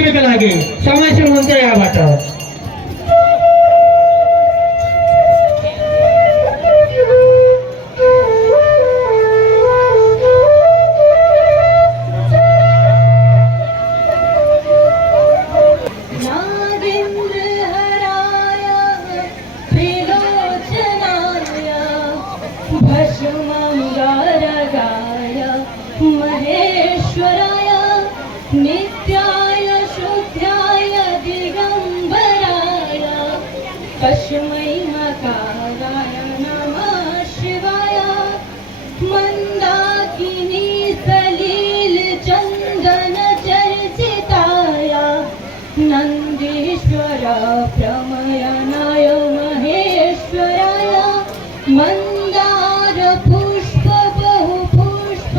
जिम्मेको लागि समय सुन्नुहुन्छ यहाँबाट। महेश्वराय नित्याय शुद्धाय दिगंबराय तस्मै मकाराय नमः शिवाय मंदाकिनी सलील चंदन चर्चिताय नंदीश्वर प्रमयनाय महेश्वराय मंदार पुष्प बहुपुष्प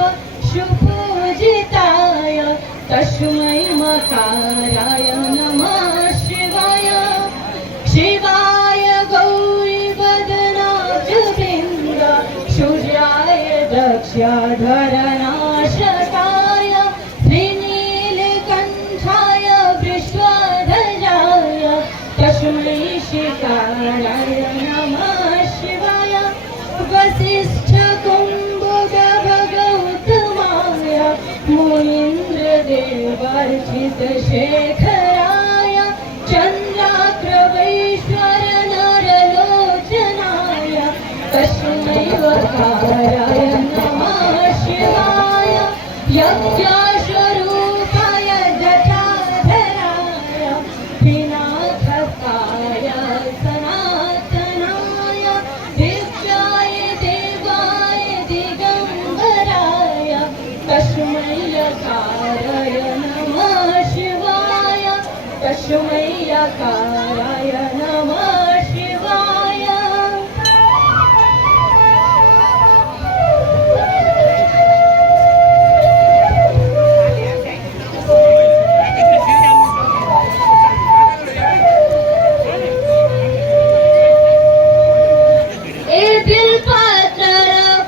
सुपूजिताय तस्मै मकाराय नमः शिवाय शिवाय गौरी वदनाजुबिंद सूर्याय दक्षाधरनाशकाय श्रीनीलकंठाय वृषध्वजाय तस्मै शिकाराय नमः शिवाय वसिष्ठ कुंभग भगवतमाय मुनीन्द्रदेवर्चित शेखराय चन्द्राग्रवैश्वर नरलोचनाय तस्मै वकाराय नमः शिवाय यज्ञस्वरूपाय जटाधराय विनाथकाय सनातनाय दिव्याय देवाय दिगंबराय तस्मै यकाराय नमः शिवाय तस्मै यकाराय नमः शिवाय। ए बिलपत्र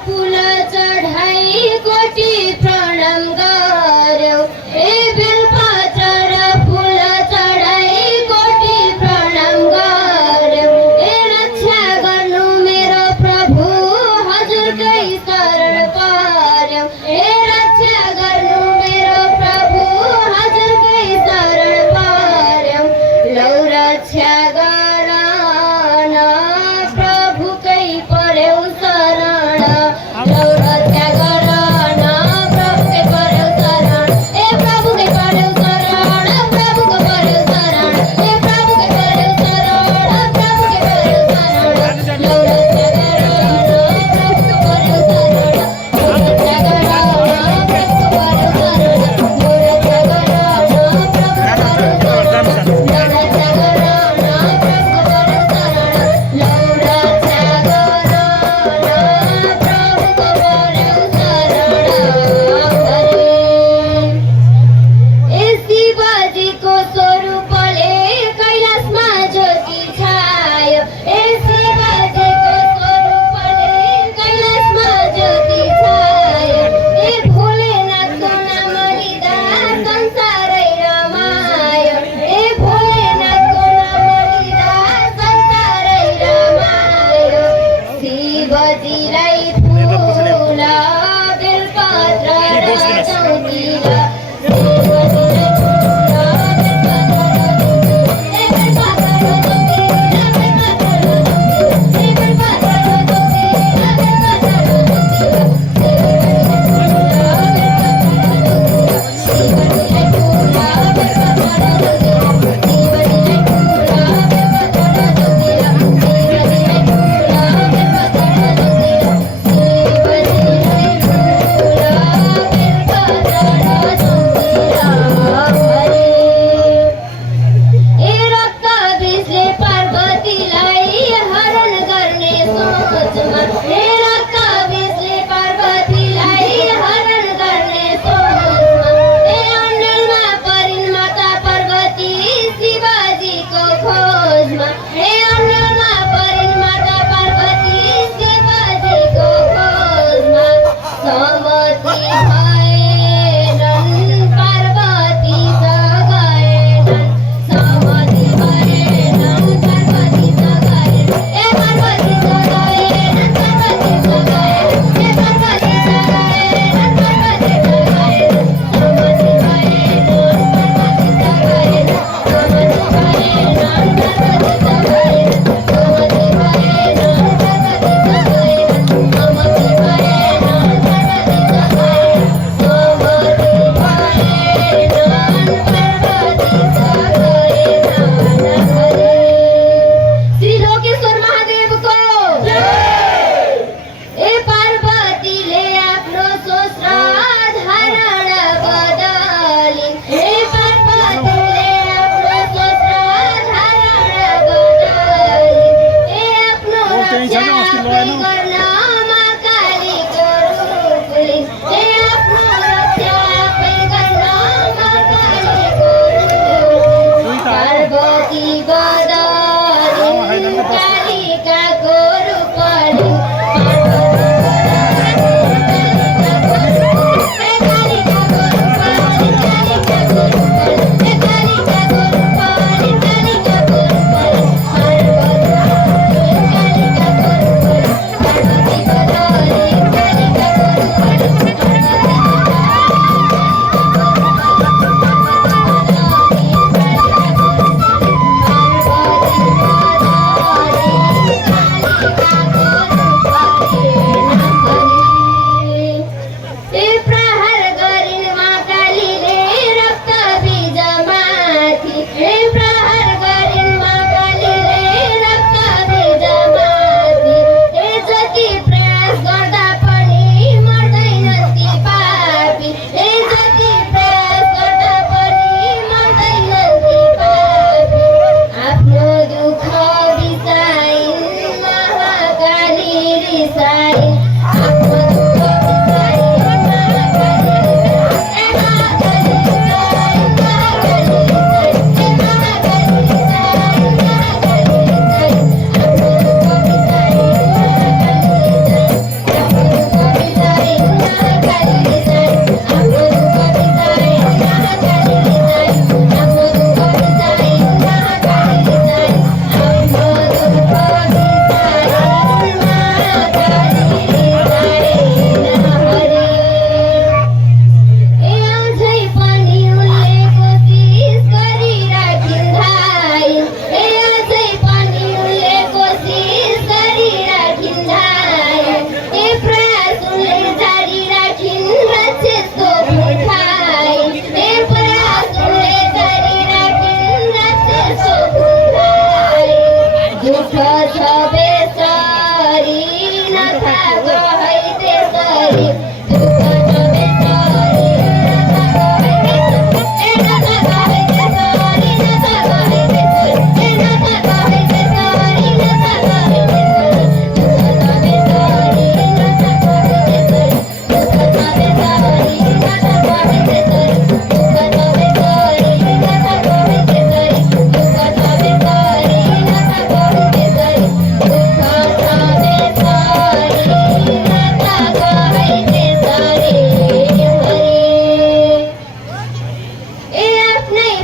फुल चढाई कोटी प्रणाम गर्यो ए बिलपत्र फुल चढाई कोटी प्रणाम गर्यो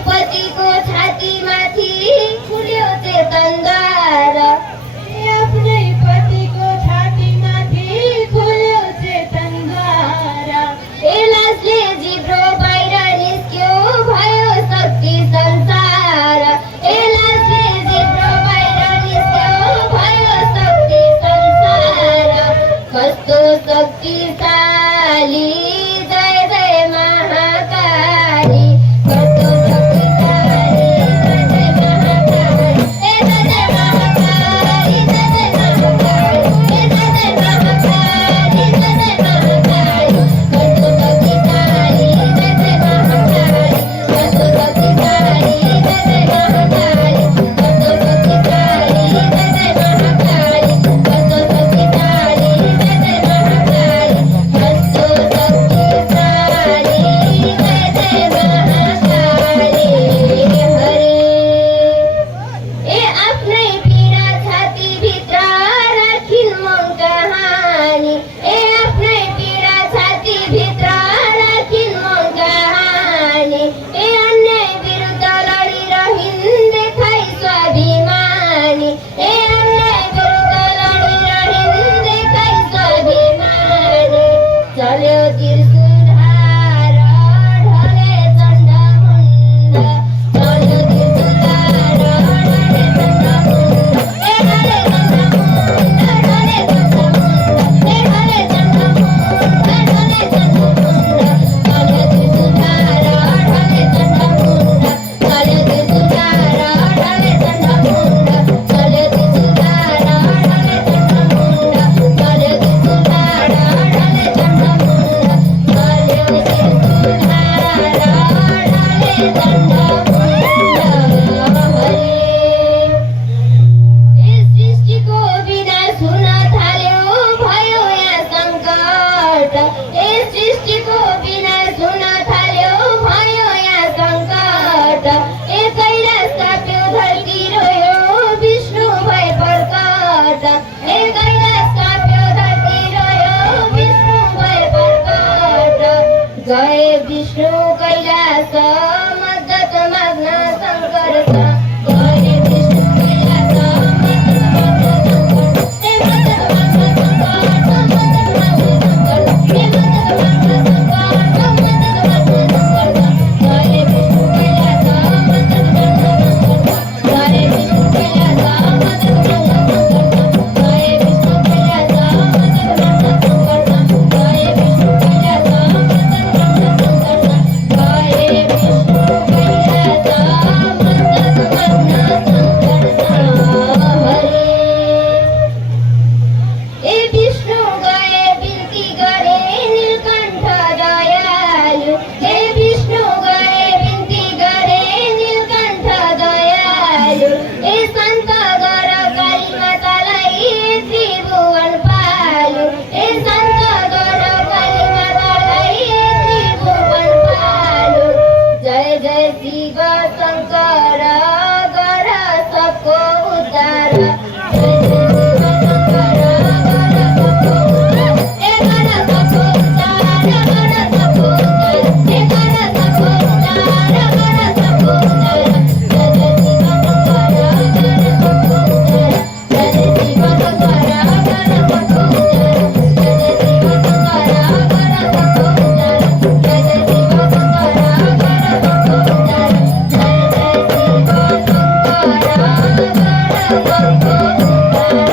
पतिको छातीमाथि खुल्यो चेतनद्वार आफ्नै पतिको छातीमाथि खुल्यो चेतनद्वार लाजले जिब्रो बाहिर निस्क्यो भयो शक्ति संसार लाजले जिब्रो बाहिर निस्क्यो भयो शक्ति संसार कस्तो शक्तिशाली जय जय महाकाली कस्तो शक्तिशाली जय जय महाकाली जय जय महाकाली जय जय महाकाली जय जय महाकाली जय जय महाकाली कस्तो शक्तिशाली जय जय महाकाली कस्तो शक्तिशाली जय जय महाकाली कस्तो शक्तिशाली जय जय महाकाली कस्तो शक्तिशाली जय जय महाकाली कस्तो शक्तिशाली जय जय महाकाली हरे आफ्नै पीडा छातीभित्र राखिन् मन कहानी आफ्नै पीडा छातीभित्र राखिन् मन कहानी अन्याय विरुद्ध लडिरहिन् देखाइ स्वाभिमानी अन्याय विरुद्ध लडिरहिन् देखाइ स्वाभिमानी चल्यो त्रिशूलधार ढले चण्डमुण्ड चल्यो त्रिशूलधार ढले चण्डमुण्ड ढले चण्डमुण्ड ढले चण्डमुण्ड ढले चण्डमुण्ड ढले चण्डमुण्ड चल्यो त्रिशूलधार ढले चण्डमुण्ड चल्यो त्रिशूलधार ढले चण्डमुण्ड चल्यो त्रिशूलधार ढले चण्डमुण्ड चल्यो त्रिशूलधार ढले चण्डमुण्ड चल्यो त्रिशूलधार ढले चण्डमुण्ड हरे सृष्टिको विनाश हुन थाल्यो भयो यहाँ सङ्कट सृष्टिको विनाश हुन थाल्यो भयो यहाँ सङ्कट कैलाश काप्यो धरती रोयो विष्णु भए प्रकट कैलाश काप्यो धरती रोयो विष्णु भए प्रकट जय विष्णु कैलाश मद्दत माग्न शङ्कर छ जय विष्णु कैलाश मद्दत माग्न शङ्कर मद्दत माग्न शङ्कर मद्दत माग्न शङ्कर मद्दत माग्न शङ्कर मद्दत माग्न शङ्कर जय विष्णु कैलाश मद्दत माग्न शङ्कर जय विष्णु कैलाश मद्दत माग्न शङ्कर जय विष्णु कैलाश मद्दत माग्न शङ्कर जय विष्णु कैलाश मद्दत माग्न शङ्कर जय विष्णु कैलाश मद्दत माग्न शङ्कर हरे विष्णु गए बिन्ती गरे नीलकण्ठ दयालु विष्णु गए बिन्ती गरे नीलकण्ठ दयालु सन्त गर काली मातालाई त्रिभुवन पालु सन्त गर काली मातालाई त्रिभुवन पालु जय जय शिव शङ्कर गर सबको उद्धार जय जय शिव शङ्कर गर सबको उद्धार गर सबको उद्धार गर सबको उद्धार गर सबको उद्धार गर सबको उद्धार जय जय शिव शङ्कर गर सबको उद्धार जय जय शिव शङ्कर गर सबको उद्धार जय जय शिव शङ्कर गर सबको उद्धार जय जय शिव शङ्कर गर सबको उद्धार जय जय शिव शङ्कर गर सबको उद्धार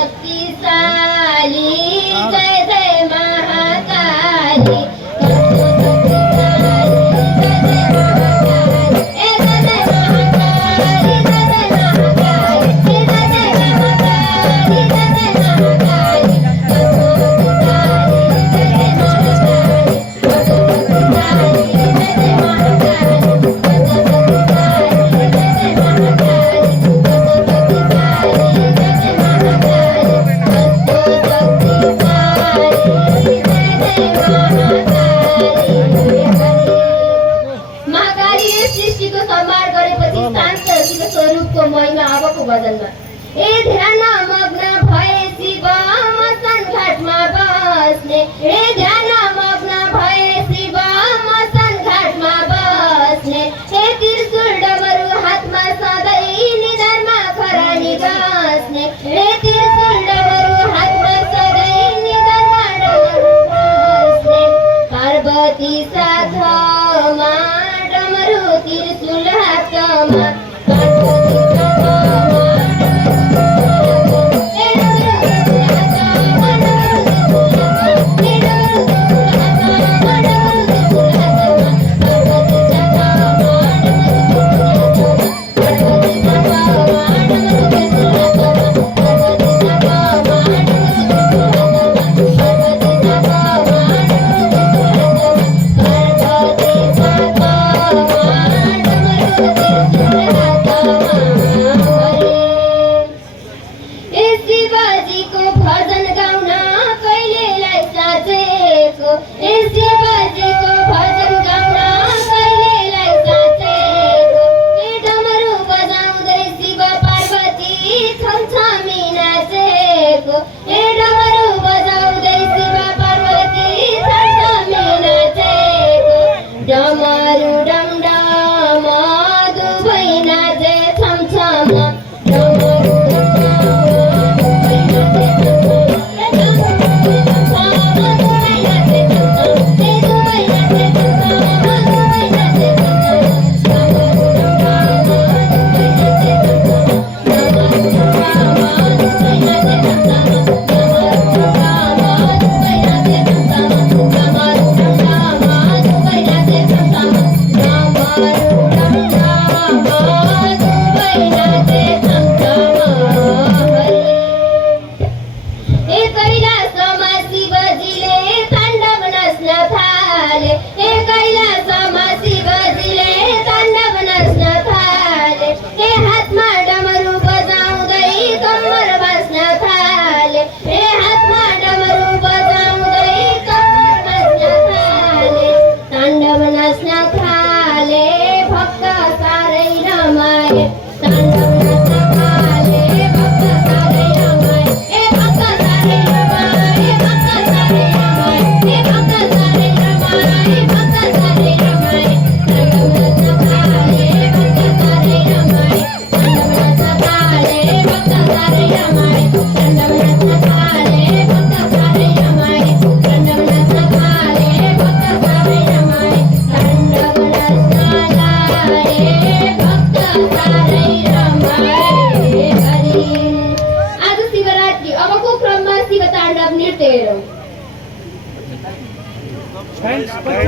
शक्तिशाली जय जय महाकाली महाकालीले सृष्टिको संहार गरेपछि शान्त शिव स्वरूपको महिमा अबको भजनमा ए ध्यान मग्न भए शिव मसान घाटमा बस्ने ए ध्यान मग्न भए शिव मसान घाटमा बस्ने ए त्रिशूल डमरू हातमा सधैँ निधारमा खरानी गाँस्ने ए त्रिशूल डमरू हातमा सधैँ निधारमा डमरू गाँस्ने पार्वती साथमा डमरू त्रिशूल हातमा पार्वती साथमा शिवजीको भजन गाउन कहिलेलाई साँचेको ए शिवजीको भजन गाउन कहिलेलाई साँचेको ए डमरू बजाउँदै शिव पार्वती छमछमी नाचेको ए डमरू बजाउँदै शिव पार्वती छमछमी नाचेको डमरू डमडम दुवै नाचे छमछम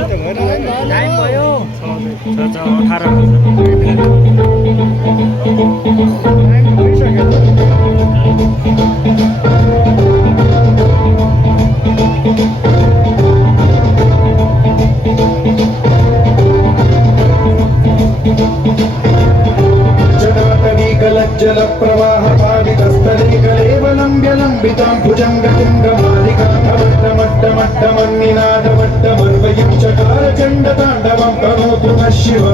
डमरू टाइम भयो 18 जल प्रवाह पावितस्थले कलेवलम्ब्य लम्बितां भुजङ्गतुङ्गमालिकामट्टमट्टमट्टमन्निनादवट्टमर्वयं चकार चण्डताण्डवं करोतु नः शिव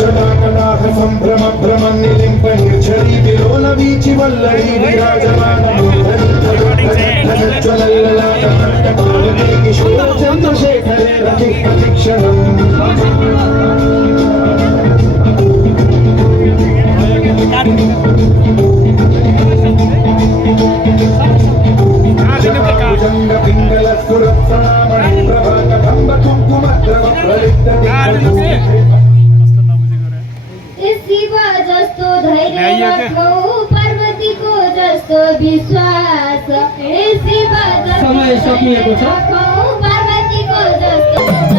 जटाकलाह सम्भ्रम भ्रमन्निलिम्प निर्झरी विलोल वीचि वल्लरी विराजमानमोहरी किशोर चन्द्रशेखरे रति प्रतीक्षणम् धैर्य राखौ पार्वतीको जस्तो विश्वास हे शिव जस्तो समय सकिएको छ। राखौ पार्वतीको जस्तो